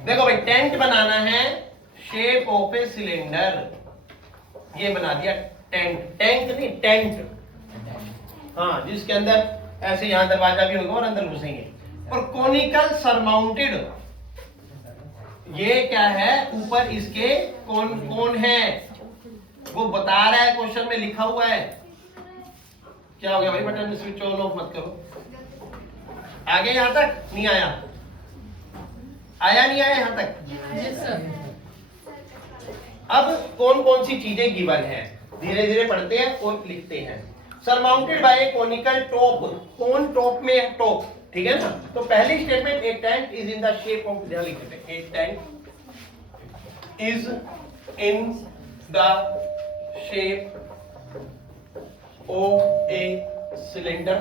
देखो भाई टेंट बनाना है, शेप ऑफ ए सिलेंडर, ये बना दिया टेंट, टैंक नहीं टेंट, हाँ जिसके अंदर ऐसे यहां दरवाजा भी होगा और अंदर घुसेंगे। और कोनिकल सरमाउंटेड, ये क्या है, ऊपर इसके कौन है वो बता रहा है, क्वेश्चन में लिखा हुआ है। क्या हो गया भाई, बटन स्विच ऑन ऑफ मत करो। आगे यहां तक नहीं आया, आया नहीं आया यहां तक? Yes sir. अब कौन कौन सी चीजें गिवन है, धीरे धीरे पढ़ते हैं और लिखते हैं। Surmounted by a conical top, कौन टॉप में है, टॉप, ठीक है ना। तो पहली statement, a tank is in the shape of, ध्यान लिखते हैं, a tank is in the shape of a cylinder.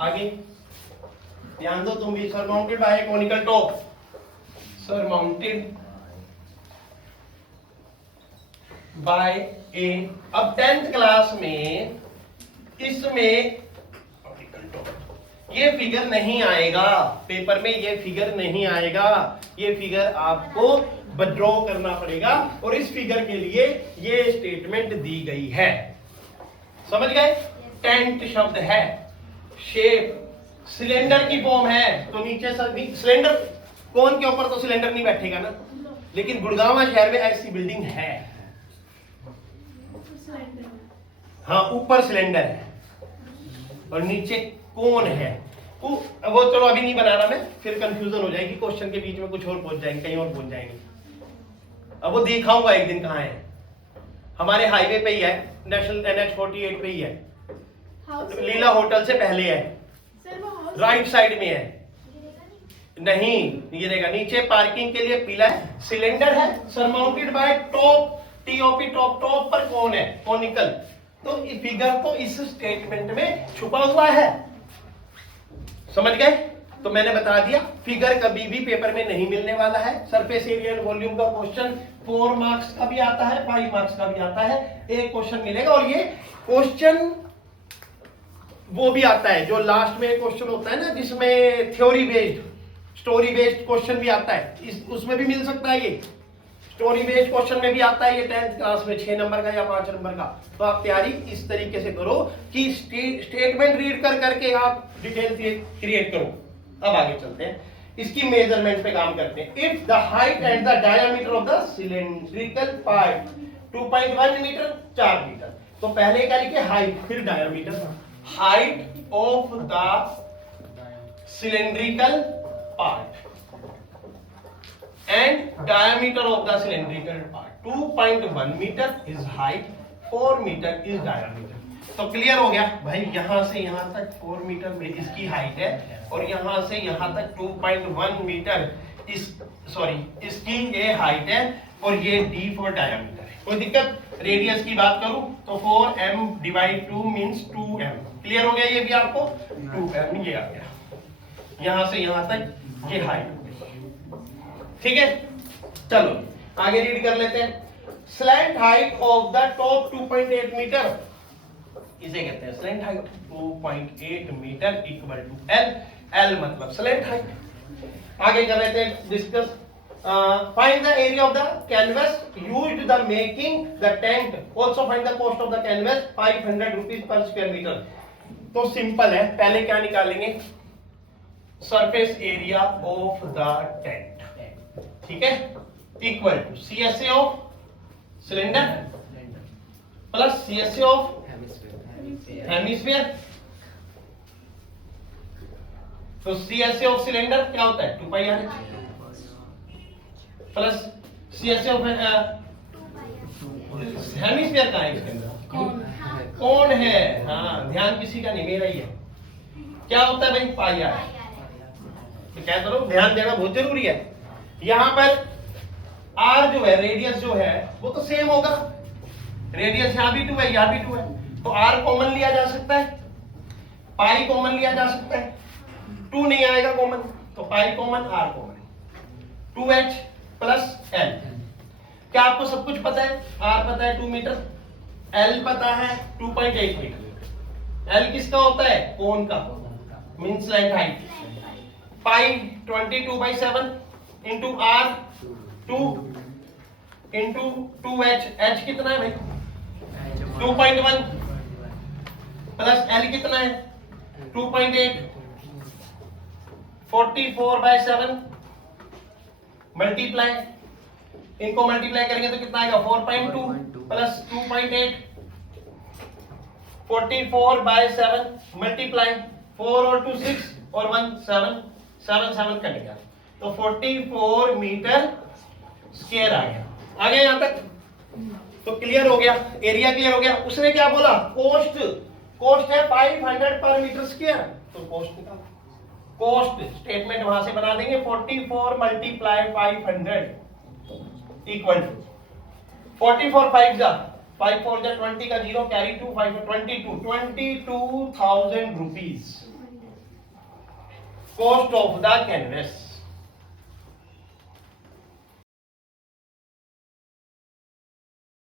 आगे ध्यान दो तुम भी, surmounted by a conical top, surmounted by a. अब 10th क्लास में इसमें ये फिगर नहीं आएगा, पेपर में ये फिगर नहीं आएगा, ये फिगर आपको विड्रॉ करना पड़ेगा। और इस फिगर के लिए ये स्टेटमेंट दी गई है, समझ गए। टेंट शब्द है, शेप सिलेंडर की फॉर्म है, तो नीचे सिलेंडर, कौन के ऊपर तो सिलेंडर नहीं बैठेगा ना, लेकिन गुड़गांव शहर में ऐसी बिल्डिंग है, हाँ ऊपर सिलेंडर है और नीचे कौन है, वो चलो अभी नहीं बना रहा मैं, फिर कंफ्यूजन हो जाएगी, क्वेश्चन के बीच में कुछ और पहुंच जाएंगे, कहीं और पहुंच जाएंगे। अब वो दिखाऊंगा एक दिन कहाँ है, हमारे हाईवे पे ही है, नेशनल NH48 पे ही है, लीला होटल से पहले है, राइट साइड में है। नहीं गिरेगा, नीचे पार्किंग के लिए पीला है, सिलेंडर है, surmounted bye top, TOP top, top पर कौन है, कोनिकल। तो फिगर तो इस स्टेटमेंट में छुपा हुआ है, समझ गए। तो मैंने बता दिया, फिगर कभी भी पेपर में नहीं मिलने वाला है। सरफेस एरिया एंड वॉल्यूम का क्वेश्चन 4 मार्क्स का भी आता है, 5 मार्क्स का भी आता है, एक क्वेश्चन मिलेगा। और ये क्वेश्चन वो भी आता है जो लास्ट में क्वेश्चन होता है ना, जिसमें theory based, story based question भी आता है, उसमें भी मिल सकता है। ये स्टोरी बेस्ड क्वेश्चन में भी आता है, ये 10th क्लास में 6 नंबर का या 5 नंबर का। तो आप तैयारी इस तरीके से करो कि स्टेटमेंट रीड कर करके आप डिटेल क्रिएट करो। अब आगे चलते हैं, इसकी मेजरमेंट पे काम करते हैं। If the height and the diameter of the cylindrical part 2.1 metre, 4 metre. तो पहले क्या लिखे, हाइट, फिर diameter. Height of the cylindrical part and diameter of the cylindrical part, 2.1 meter is height, 4 meter is diameter। तो clear हो गया भाई, यहां से यहां तक 4 मीटर में इसकी हाइट है और यहां से यहां तक 2.1 मीटर इसकी ये हाइट है और ये D फॉर डायमीटर है। कोई दिक्कत? रेडियस की बात करूं तो 4m divide 2 means 2m। Clear हो गया ये भी आपको, 2m ये आ गया, यहां से यहां तक ये हाइट, ठीक है। चलो आगे रीड कर लेते हैं। Slant height of the top 2.8 metre, इसे कहते हैं slant height. 2.8 metre equal to L, L मतलब स्लैंट हाइट। आगे कर लेते हैं discuss. Find the area of the canvas used the making the tent, also find the cost of the canvas, 500 rupees per square metre. तो simple है, पहले क्या निकालेंगे, surface area of the tent, ठीक है, equal to CSA of cylinder plus CSA of hemisphere. तो CSA of cylinder क्या होता है, 2πr plus CSA of hemisphere का है, इसके अंदर कौन है, हाँ ध्यान किसी का नहीं, मेरा ही है। क्या होता है भाई, πr। तो क्या करो, ध्यान देना बहुत जरूरी है। यहां पर R जो है, रेडियस जो है वो तो सेम होगा, रेडियस यहां भी 2 है, यहां भी 2 है, तो R कॉमन लिया जा सकता है, पाई कॉमन लिया जा सकता है, 2 नहीं आएगा कॉमन, तो pi common, R common, 2h plus L। क्या आपको सब कुछ पता है? R पता है 2 मीटर, L पता है 2.8 मीटर। L किसका होता है, कोन का, means slant height. Pi 22/7 into R 2 into 2h, h कितना है भाई 2.1 प्लस l कितना है 2.8, 44/7 मल्टीप्लाई, इनको मल्टीप्लाई करेंगे तो कितना आएगा 4.2 प्लस 2.8, 44/7 मल्टीप्लाई 4 और 2 6 और 1 7 7 7 कटेगा तो 44 मीटर स्क्वायर आ गया। आ गया यहां तक तो क्लियर हो गया, एरिया क्लियर हो गया। उसने क्या बोला कोस्ट, कोस्ट है 500 पर मीटर स्क्वायर तो कोस्ट निकालो, कोस्ट स्टेटमेंट वहां से बना देंगे 44 मल्टीप्लाई 500 इक्वल टू 44 5 जा 5 4 जा 20 का 0 carry 2 5 22,000 rupees cost of the canvas.